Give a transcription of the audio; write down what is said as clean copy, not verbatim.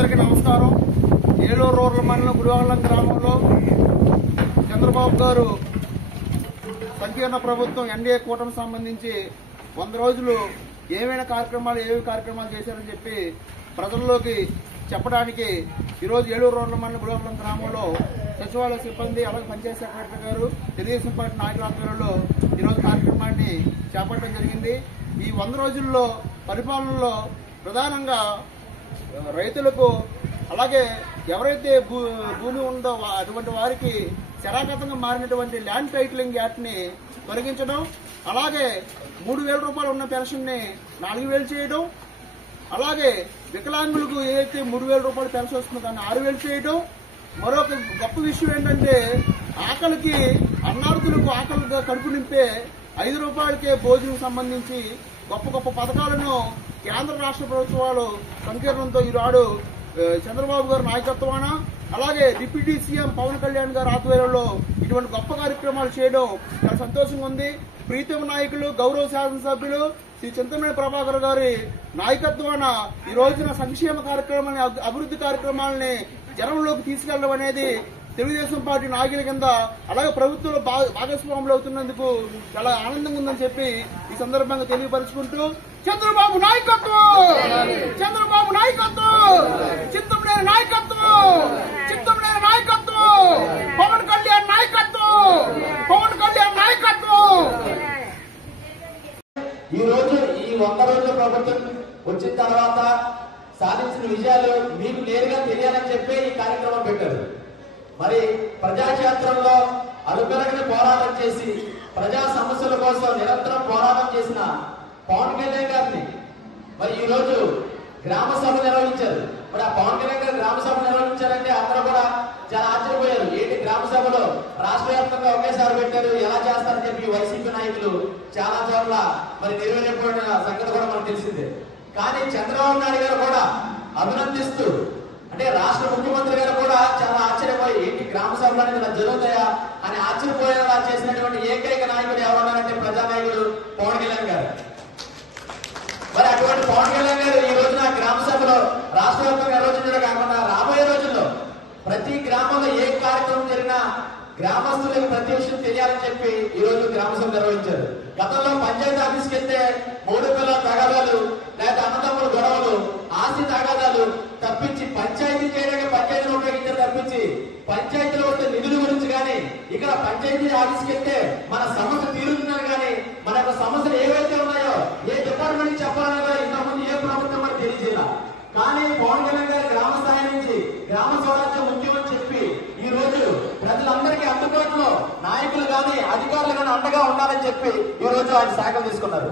అందరికీ నమస్కారం. ఏలూరు రూరల్ మండలం గుడివాళ్ళం గ్రామంలో చంద్రబాబు గారు సంకీర్ణ ప్రభుత్వం ఎన్డీఏ కూటమికి సంబంధించి 100 రోజులు ఏవి కార్యక్రమాలు చేశారని చెప్పి ప్రజల్లోకి చెప్పడానికి ఈరోజు ఏలూరు రూరల్ మండలం గుడివాళ్ళం గ్రామంలో సచివాలయ సిబ్బంది అలాగే పంచాయతీ సెక్రటరీ గారు తెలుగుదేశం పార్టీ నాయకుల ఆధ్వర్యంలో ఈరోజు కార్యక్రమాన్ని చేపట్టడం జరిగింది. ఈ 100 రోజుల్లో పరిపాలనలో ప్రధానంగా రైతులకు అలాగే ఎవరైతే భూమి ఉందో అటువంటి వారికి శరాఘాతంగా మారినటువంటి ల్యాండ్ టైటిలింగ్ యాక్ట్ ని తొలగించడం, అలాగే 3,000 రూపాయలు ఉన్న పెన్షన్ ని 4,000 చేయడం, అలాగే వికలాంగులకు ఏదైతే 3,000 రూపాయలు పెన్షన్ వస్తుందో దాన్ని 6,000 చేయడం. మరొక గొప్ప విషయం ఏంటంటే ఆకలికి అన్నార్థులకు ఆకలిగా కడుపు నింపే 5 రూపాయలకే భోజనం సంబంధించి గొప్ప పథకాలను కేంద్ర రాష్ట్ర ప్రభుత్వాలు సంకీర్ణంతో ఈనాడు చంద్రబాబు గారి నాయకత్వాన అలాగే డిప్యూటీ సీఎం పవన్ కళ్యాణ్ గారి ఆధ్వర్యంలో ఇటువంటి గొప్ప కార్యక్రమాలు చేయడం చాలా సంతోషంగా ఉంది. ప్రీతమ నాయకులు గౌరవ శాసనసభ్యులు శ్రీ చింతమనేని ప్రభాకర్ గారి నాయకత్వాన ఈ రోజున సంక్షేమ కార్యక్రమాన్ని అభివృద్ధి కార్యక్రమాలని జనంలోకి తీసుకెళ్లడం అనేది తెలుగుదేశం పార్టీ నాయకుల కింద అలాగే ప్రభుత్వంలో భాగస్వాములు అవుతున్నందుకు చాలా ఆనందంగా ఉందని చెప్పి ఈ సందర్భంగా తెలియపరుచుకుంటూ చంద్రబాబు నాయకత్వం, చంద్రబాబు నాయకత్వం, చింతమనేని నాయకత్వం, చింతమనేని నాయకత్వం, పవన్ కళ్యాణ్ నాయకత్వం, పవన్ కళ్యాణ్ నాయకత్వం. ఈ రోజు ఈ 100 రోజుల ప్రభుత్వం వచ్చిన తర్వాత సాధించిన విజయాలు మీకు నేరుగా తెలియాలని చెప్పి ఈ కార్యక్రమం పెట్టారు. మరి ప్రజాక్షేత్రంలో అలుపెరగని పోరాటం చేసి ప్రజా సమస్యల కోసం నిరంతరం పోరాటం చేసిన పవన్ కళ్యాణ్ గారిని మరి ఈ రోజు గ్రామ సభ నిర్వహించారు. మరి ఆ పవన్ కళ్యాణ్ గారు గ్రామ సభ నిర్వహించారంటే అందరూ కూడా చాలా ఆశ్చర్యపోయారు. ఏంటి గ్రామ సభలో రాష్ట్ర వ్యాప్తంగా ఒకేసారి పెట్టారు, ఎలా చేస్తారని చెప్పి వైసీపీ నాయకులు చాలా చోట్ల మరి నిర్వహించబడిన సంగతి కూడా మనకు తెలిసిందే. కానీ చంద్రబాబు నాయుడు గారు కూడా అభినందిస్తూ అంటే రాష్ట్ర ముఖ్యమంత్రి గారు కూడా చాలా ఆశ్చర్యపోయి ఏంటి గ్రామ సభలు అనేది ఇలా జరుగుతాయా అని ఆశ్చర్యపోయేలా చేసినటువంటి ఏకైక నాయకుడు ఎవరన్నారంటే ప్రజానాయకుడు పవన్ కళ్యాణ్ గారు. మరి అటువంటి పవన్ కళ్యాణ్ గారు ఈ రోజున గ్రామ సభలో రాష్ట్ర వ్యాప్తంగా నిర్వహించడం కాకుండా రాబోయే రోజుల్లో ప్రతి గ్రామంలో ఏ కార్యక్రమం జరిగినా గ్రామస్తులకు ప్రతి విషయం తెలియాలని చెప్పి ఈ రోజు గ్రామ సభ నిర్వహించారు. గతంలో పంచాయతీ ఆఫీస్కి వెళ్తే 3 పిల్లల తగాదాలు లేదా అన్నదమ్ముల గొడవలు ఆస్తి తగాదాలు తప్పించి పంచాయతీ చేయడానికి పంచాయతీలో ఉపయోగించారు తప్పించి పంచాయతీలో ఉండే నిధుల గురించి కానీ ఇక్కడ పంచాయతీ ఆఫీస్కి వెళ్తే మన సమస్య తీరుతున్నారు కానీ మన యొక్క సమస్యలు ఏవైతే ఉన్నాయో ఏ డిపార్ట్మెంట్ చెప్పాలనేదో ఇంతకుముందు ఏ ప్రభుత్వం మనకు తెలియజేయాల. కానీ పవన్ కళ్యాణ్ గారు గ్రామ స్థాయి నుంచి గ్రామ స్వరాజ్యం ముఖ్యమని చెప్పి ఈ రోజు ప్రజలందరికీ అందుబాటులో నాయకులు కానీ అధికారులు కానీ అండగా ఉండాలని చెప్పి ఈ రోజు ఆయన శాఖలు తీసుకున్నారు.